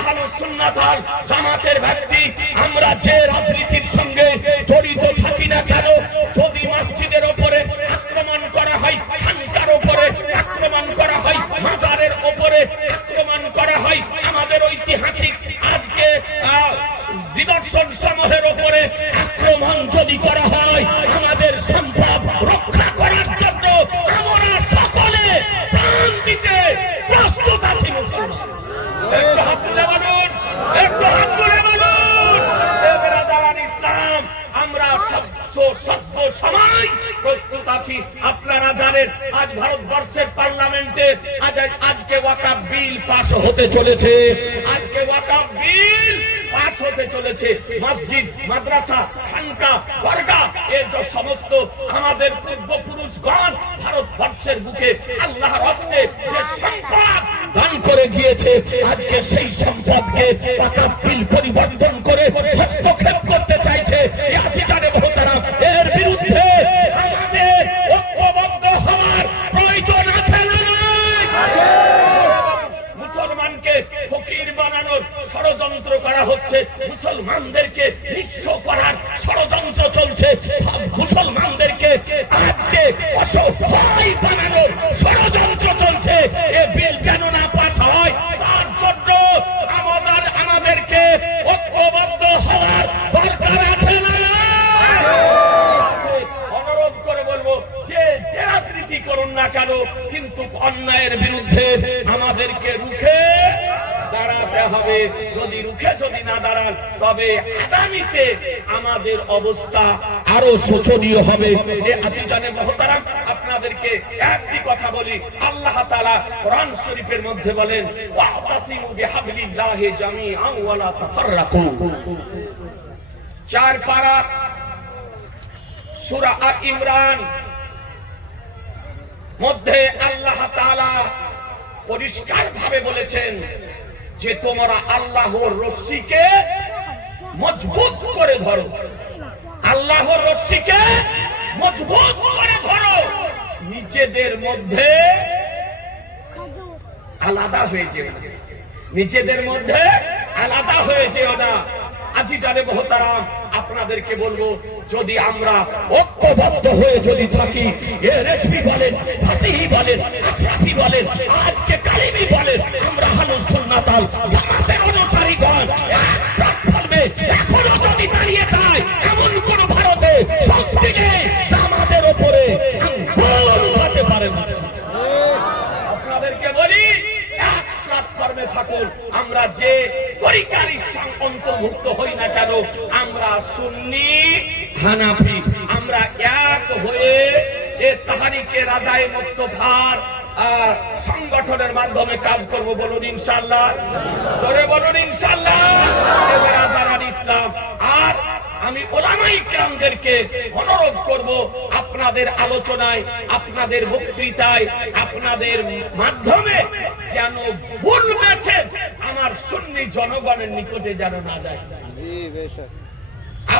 আহলুস সুন্নাত ওয়াল জামাতের ব্যক্তি আমরা যে রাজনীতির সঙ্গে জড়িত থাকি না কেন, যদি মসজিদের উপরে আক্রমণ করা হয়, খানকার উপরে আক্রমণ করা হয়, মাজারের উপরে আক্রমণ করা হয়, আমাদের ঐতিহাসিক আজকে নিদর্শন সমূহের উপরে আক্রমণ যদি করা হয়, আমাদের সম্পদ রক্ষা করার জন্য আমরা সকলে প্রাণ দিতে প্রস্তুত আছি। মুসলমান একটু হাত তুলে বলুন, একটু হাত তুলে বলুন। বেরাদারান ইসলাম, আমরা সর্ব সময় প্রস্তুত আছি। আপনারা জানেন আজ ভারতবর্ষের পার্লামেন্টে আজকে ওয়াকফ বিল পাস হতে চলেছে। আজকে ওয়াকফ বিল পাস হতে চলেছে। মসজিদ, মাদ্রাসা, খানকা, দরগা এই যে সমস্ত আমাদের পূর্বপুরুষগণ ভারতবর্ষের বুকে আল্লাহর হস্তে যে সম্পদ দান করে গিয়েছে, আজকে সেই সম্পদকে ওয়াকফ বিল পরিবর্তন করে হস্তক্ষেপ করতে চাইছে। আজিজানে মোহতারাম, এর বিরুদ্ধে আমাদের ঐক্যবদ্ধ হওয়ার প্রয়োজন আছে না নাই? আছে। মুসলমানকে ফকির বানানোর ষড়যন্ত্র করা হচ্ছে, মুসলমানদেরকে নিঃস্ব করার ষড়যন্ত্র চলছে, মুসলমানদেরকে আজকে অসহায় বানানোর ষড়যন্ত্র চলছে। এ বিল যেন না পাস হয়, তার জন্য আমাদেরকে ঐক্যবদ্ধ হওয়ার দরকার আছে না? অনুরোধ করে বলবো, যে রাজনীতি করুন না কেন, কিন্তু অন্যায়ের বিরুদ্ধে আমাদেরকে রুখে দাঁড়াতে হবে। যদি না দাঁড়ান, তবে আগামীতে আমাদের অবস্থা আরো শোচনীয় হবে। আজিজানে মোহতারাম, আপনাদেরকে একটি কথা বলি, আল্লাহ তাআলা কোরআন শরীফের মধ্যে বলেন, ওয়াতাসিমু বিহাবলিল্লাহি জামিআন ওয়া লা তাফাররাকু। 4 পারা সূরা আল ইমরান মধ্যে আল্লাহ তাআলা পরিষ্কার ভাবে বলেছেন যে তোমরা আল্লাহর রশ্মিকে মজবুত করে ধরো, আল্লাহর রশ্মিকে মজবুত করে ধরো, নিজেদের মধ্যে আলাদা হয়ে যেও না, নিজেদের মধ্যে আলাদা হয়ে যেও না। আজিজানে মোহতারাম, আপনাদেরকে বলবো, যদি আমরা ঐক্যবদ্ধ হয়ে যদি থাকি, এরএচপি বলেন, ফাসিহি বলেন, আশরাফি বলেন, আজকে কালিমি বলেন, আমরা আহলুস সুন্নাত ওয়াল জামাতের অনুসারীগণ এক প্ল্যাটফর্মে এখনো যদি দাঁড়িয়ে যায়, এমন কোন ভারতে শক্তি নেই যা আমাদের উপরে আঙ্গুল উঠাতে পারে। আপনাদেরকে বলি, এক প্ল্যাটফর্মে থাকুন। আমরা যে তরিকারই অন্তর্ভুক্ত হই না কেন, আমরা সুন্নি, হানাফি, আমরা এক হয়ে এ তাহরিকে রাজায়ে মুস্তাফার সংগঠনের মাধ্যমে কাজ করব। বলুন ইনশাআল্লাহ, জোরে বলুন ইনশাআল্লাহ। বেরাদারান ইসলাম, আর আমি উলামায়ে কেরামদেরকে অনুরোধ করব, আপনাদের আলোচনায়, আপনাদের বক্তৃতায়, আপনাদের মাধ্যমে যেন ভুল মেসেজ আমার সুন্নি জনগণের নিকটে যেন না যায়।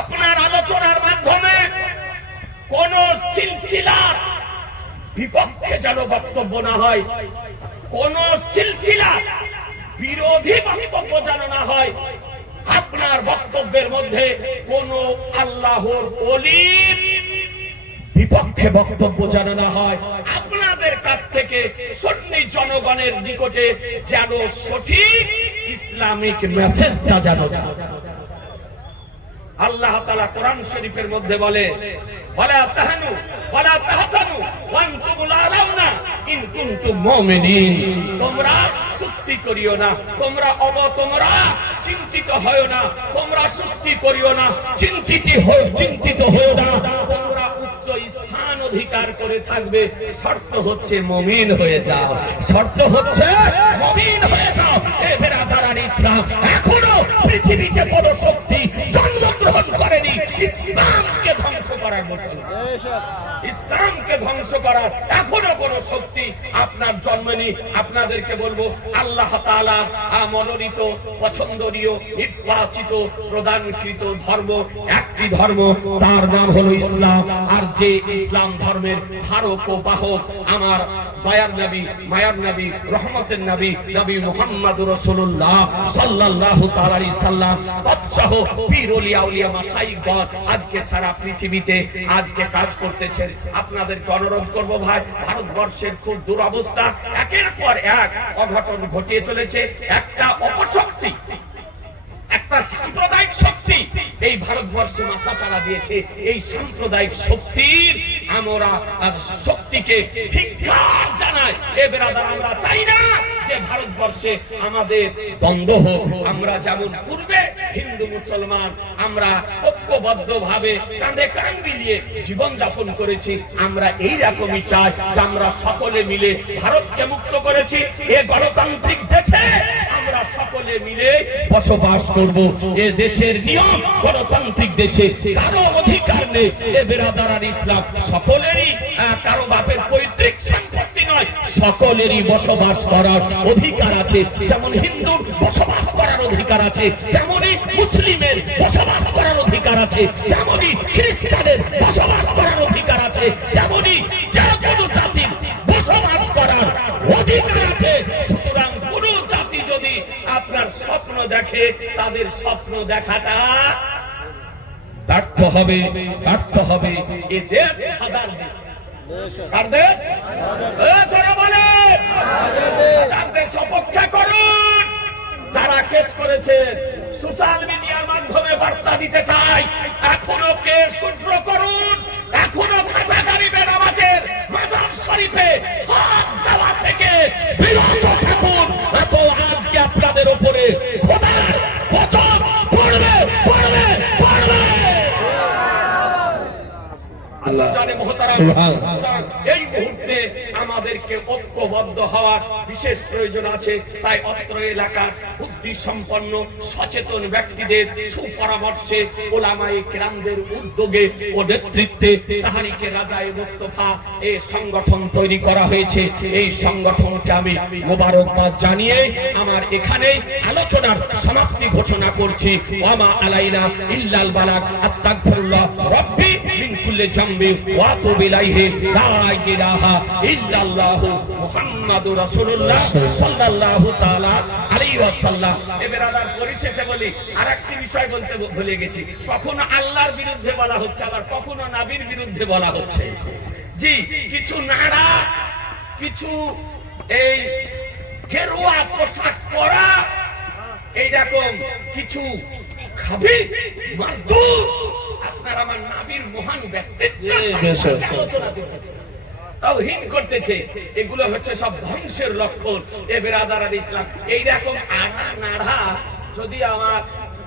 আপনার আলোচনার মাধ্যমে কোন সিলসিলার বিপক্ষে যেন বক্তব্য না হয়, কোন সিলসিলা বিরোধী বক্তব্য যেন না হয়, আপনার বক্তব্যের মধ্যে কোন আল্লাহর ওলির বিপক্ষে বক্তব্য যেন না হয়। আপনাদের কাছ থেকে সুন্নি জনগণের নিকটে যেন সঠিক ইসলামিক মেসেজটা যেন যায়। আল্লাহ তাআলা কোরআন শরীফের মধ্যে বলে, ওয়ালা তাহানু ওয়ালা তাহজানু ওয়া আনতুমুল আলাউনা ইন কুনতুম মুমিনিন। তোমরা সুস্তি করিও না, তোমরা চিন্তিত হয়ো না, তোমরা সুস্তি করিও না, চিন্তিত হয়ো না, তোমরা উচ্চ স্থান অধিকার করে থাকবে। শর্ত হচ্ছে মুমিন হয়ে যাও, শর্ত হচ্ছে মুমিন হয়ে যাও। এ বেরাদারান ইসলাম, এখনো পৃথিবীতে কোন শক্তি জন্মগ্রহণ করেনি ইসলামকে ধ্বংস করার মুসলমান, ইসলামকে ধ্বংস করার এখনো কোন শক্তি আপনার জন্মেনি। আপনাদেরকে বলবো, আল্লাহ তাআলা মনোনীত, পছন্দনীয়, নির্বাচিত, প্রদানকৃত ধর্ম একটি ধর্ম, তার নাম হলো ইসলাম। আর যে ইসলাম ধর্মের ধারক ও বাহক আমার দয়ার নবী, মায়ার নবী, রহমতের নবী, নবী মুহাম্মদুর রাসূলুল্লাহ সাল্লাল্লাহু তাআলা আলাইহি সাল্লাম তৎসহ পীর ওলিয়া উলিয়া মাশাইখগণ আজকে সারা পৃথিবীতে আজকে কাজ করতেছেন। আপনাদেরকে অনুরোধ করব ভাই, ভারতবর্ষের খুব দুরবস্থা, একের পর এক অঘটন ঘটিয়ে চলেছে। একটা অপশক্তি, একটা সাম্প্রদায়িক শক্তি এই ভারতবর্ষে মাথা চালা দিয়েছে। এই সাম্প্রদায়িক শক্তির আমরা শক্তিকে ধিক্কার জানাই। এ বেরাদার, আমরা চাই না যে ভারতবর্ষে আমাদের দ্বন্দ্ব হোক। আমরা যেমন পূর্বে হিন্দু মুসলমান আমরা ঐক্যবদ্ধ ভাবে কাঁধে কাঁধ মিলিয়ে জীবন যাপন করেছি, আমরা এই রকমই চাই যে আমরা সকলে মিলে ভারতকে মুক্ত করেছি। এ গণতান্ত্রিক দেশে আমরা সকলে মিলে বসবাস করব। এ দেশের নিয়ম, গণতান্ত্রিক দেশে কারো অধিকার নেই। এ বেরাদার আর ইসলাম সকলেরই, কারো বাপের পৈতৃক সম্পত্তি নয়, সকলেরই বসবাস করার অধিকার আছে। যেমন হিন্দুর বসবাস করার অধিকার আছে, তেমনি মুসলিমের বসবাস করার অধিকার আছে, তেমনি খ্রিস্টানের বসবাস করার অধিকার আছে, তেমনি যে কোনো জাতির বসবাস করার অধিকার আছে। সুতরাং কোন জাতি যদি আপনার স্বপ্ন দেখে, তাদের স্বপ্ন দেখাটা ব্যর্থ হবে, ব্যর্থ হবে। এ দেশ হাজার দেশ, আর দেশ দেশ অপেক্ষা করুন। যারা কেস করেছেন, সোশ্যাল মিডিয়ার মাধ্যমে বার্তা দিতে চাই, এখনো কেস উঠ্র করুন, এখনো খাজা গরিবের নামাজের মাজার শরীফে হাত দেওয়া থেকে বিরত থাকুন। এত আজকে আপনাদের উপরে খোদার গজব পড়বে, পড়বে, পড়বে। এই মুহূর্তে আমাদেরকে ঐক্যবদ্ধ হওয়ার বিশেষ প্রয়োজন আছে। তাই অত্র এলাকার বুদ্ধি সম্পন্ন সচেতন ব্যক্তিদের সুপরামর্শে, ওলামায়ে কেরামদের উদ্যোগে ও নেতৃত্বে তাহরিকে রাজায়ে মুস্তাফা এই সংগঠন তৈরি করা হয়েছে। এই সংগঠনকে আমি মোবারকবাদ জানিয়ে আমার এখানে আলোচনার সমাপ্তি ঘোষণা করছি। ওয়ামা আলাইনা ইল্লাল বালাগ, আস্তাগফিরুল্লাহ রাব্বি মিন কুল্লি জামবি ওয়া আতুবু ইলাইহি, লা ইলাহা ইল্লাল্লাহু মুহাম্মাদুর রাসূলুল্লাহ সাল্লাল্লাহু তাআলা আলাইহি ওয়াসাল্লাম। এ বেরাদার, পরিশেষে বলি, আরেকটি বিষয় বলতে ভুলে গেছি। কখনো আল্লাহর বিরুদ্ধে বলা হচ্ছে, আবার কখনো নবীর বিরুদ্ধে বলা হচ্ছে। জি, কিছু নারা, কিছু এই গেরুয়া পোশাক পরা, এইরকম কিছু খাবিস মারদুদ আপনার আমার নবীর মহান ব্যক্তিত্ব আলোচনা করতেছে, তাওহীন করতেছে। এগুলো হচ্ছে সব ধ্বংসের লক্ষণ। এ বেরাদার আল ইসলাম, এইরকম আধা নাড়া যদি আমার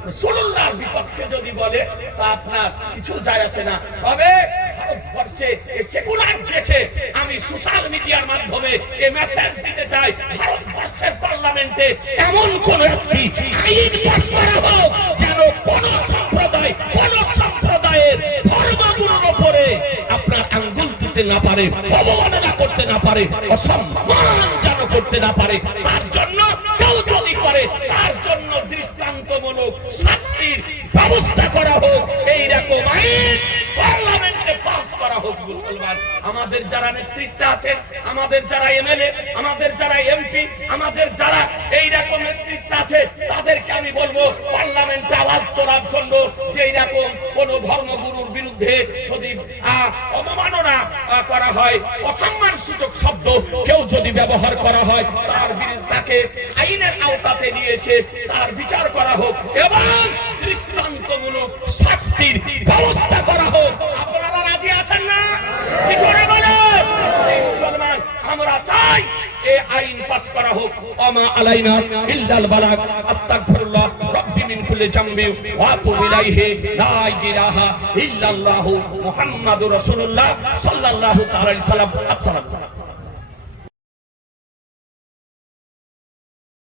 রাসূলুল্লাহর বিপক্ষে যদি বলে, তা আপনার কিছু যায় আসে না। তবে ভারতবর্ষে সেকুলার দেশে আমি সোশ্যাল মিডিয়ার মাধ্যমে এই মেসেজ দিতে চাই, ভারতবর্ষের পার্লামেন্টে এমন কোন একটি আইন পাস করা হোক যেন কোন সম্প্রদায়, কোন সম্প্রদায়ের ধর্মগুলোর উপরে আপনার আঙ্গুল দিতে না পারে, অবমাননা করতে না পারে, অসম্মান যেন করতে না পারে। তার জন্য কেউ যদি করে, তার জন্য দৃষ্টান্তমূলক শাস্তির ব্যবস্থা করা হোক। এইরকম আইন পার্লামেন্টে পাস করা হোক। মুসলমান, আমাদের যারা নেতৃত্বে আছেন, আমাদের যারা এমএলএ, আমাদের যারা এমপি, আমাদের যারা এইরকম নেতৃত্ব আছে, তাদেরকে আমি বলবো পার্লামেন্টে আওয়াজ তোলার জন্য যে এইরকম কোন ধর্মগুরুর বিরুদ্ধে যদি অবমাননা করা হয়, অসম্মান সূচক শব্দ কেউ যদি ব্যবহার করা হয়, তার বিরুদ্ধে তাকে আইনের আওতাতে নিয়ে এসে তার বিচার করা হোক এবং দৃষ্টান্তমূলক শাস্তির ব্যবস্থা করা হোক। আপনারা রাজি আছেন না? করে বলেন। মুসলমান, আমরা চাই এই আইন পাস করা হোক। ওয়ামা আলাইনা ইল্লাল বালাগ, আস্তাগফিরুল্লাহ রাব্বি মিন কুল্লি জামবি ওয়া আতুবু ইলাইহি, লা ইলাহা ইল্লাল্লাহু মুহাম্মাদুর রাসূলুল্লাহ সাল্লাল্লাহু তাআলা আলাইহি ওয়াসাল্লাম। আসসালামু আলাইকুম।